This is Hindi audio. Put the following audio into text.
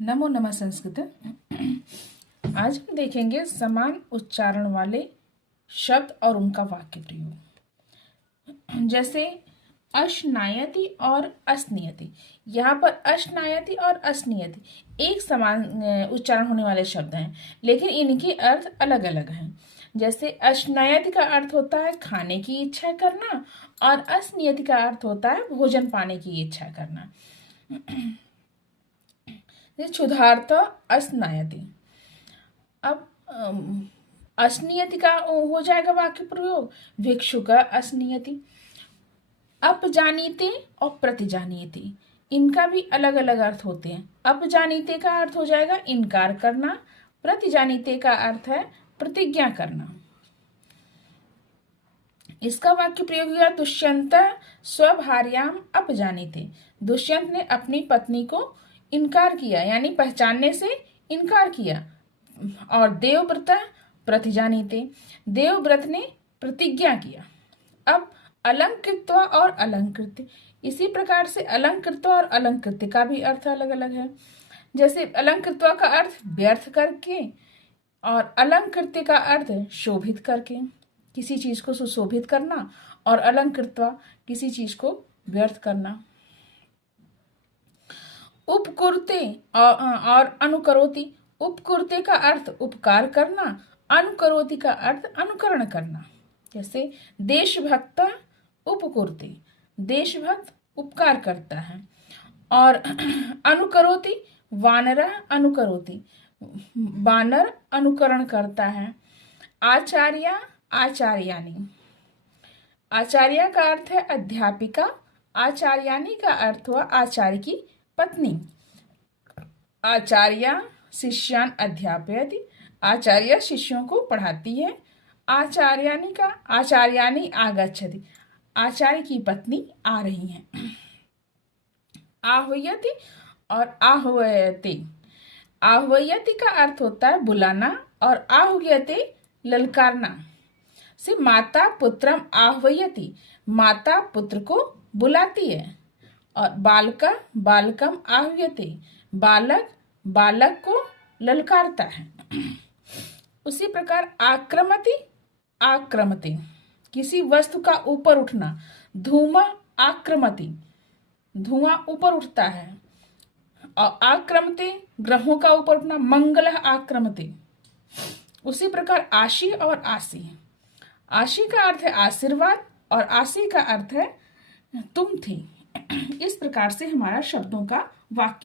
नमो नमः संस्कृत। आज हम देखेंगे समान उच्चारण वाले शब्द और उनका वाक्य प्रयोग। जैसे अश्नायति और अस्नियति। यहाँ पर अश्नायति और अस्नियति एक समान उच्चारण होने वाले शब्द हैं, लेकिन इनके अर्थ अलग अलग हैं। जैसे अश्नायति का अर्थ होता है खाने की इच्छा करना और अस्नियति का अर्थ होता है भोजन पाने की इच्छा करना। क्षुधार्त अस्नायति। अब अस्नियति का हो जाएगा वाक्य प्रयोग भिक्षुक अस्नियति। अपजानीते और प्रतिजानीते, इनका भी अलग अलग अर्थ होते हैं। अपजानीते का अर्थ हो जाएगा इनकार करना, प्रतिजानीते का अर्थ है प्रतिज्ञा करना। इसका वाक्य प्रयोग हुआ दुष्यंत स्वभार्याम अपजानीते। दुष्यंत ने अपनी पत्नी को इनकार किया, यानी पहचानने से इनकार किया। और देवव्रत प्रतिजानीते, देवव्रत ने प्रतिज्ञा किया। अब अलंकृत्व और अलंकृत्य, इसी प्रकार से अलंकृत्व और अलंकृत्य का भी अर्थ अलग अलग है। जैसे अलंकृत्व का अर्थ व्यर्थ करके और अलंकृत्य का अर्थ शोभित करके, किसी चीज को सुशोभित करना, और अलंकृत्व किसी चीज को व्यर्थ करना। उपकुर्ते और अनुकरोति। उपकुर्ते का अर्थ उपकार करना, अनुकरोति का अर्थ अनुकरण करना। जैसे देशभक्त उपकुर्ते, देशभक्त उपकार करता है। और अनुकरोति वानर अनुकरोति, वानर अनुकरण करता है। आचार्य आचार्यानी, आचार्य का अर्थ है अध्यापिका, आचार्यानी का अर्थ हुआ आचार्य की पत्नी। आचार्य शिष्यान अध्यापयति, आचार्य शिष्यों को पढ़ाती है। आचार्यानी का आचार्यानी आगच्छति, आचार्य की पत्नी आ रही हैं। आह्वयति और आह्वयति। आह्वयति का अर्थ होता है बुलाना और आह्वयति ललकारना। से माता पुत्रम आह्वयति, माता पुत्र को बुलाती है। और बालका बालकम आह्वयति, बालक बालक को ललकारता है। उसी प्रकार आक्रमति आक्रमति, किसी वस्तु का ऊपर उठना। धूम आक्रमति, धुआं ऊपर उठता है। और आक्रमते ग्रहों का ऊपर उठना, मंगल आक्रमते। उसी प्रकार आशी और आसी। आशी का अर्थ है आशीर्वाद और आसी का अर्थ है तुम थी। इस प्रकार से हमारा शब्दों का वाक्य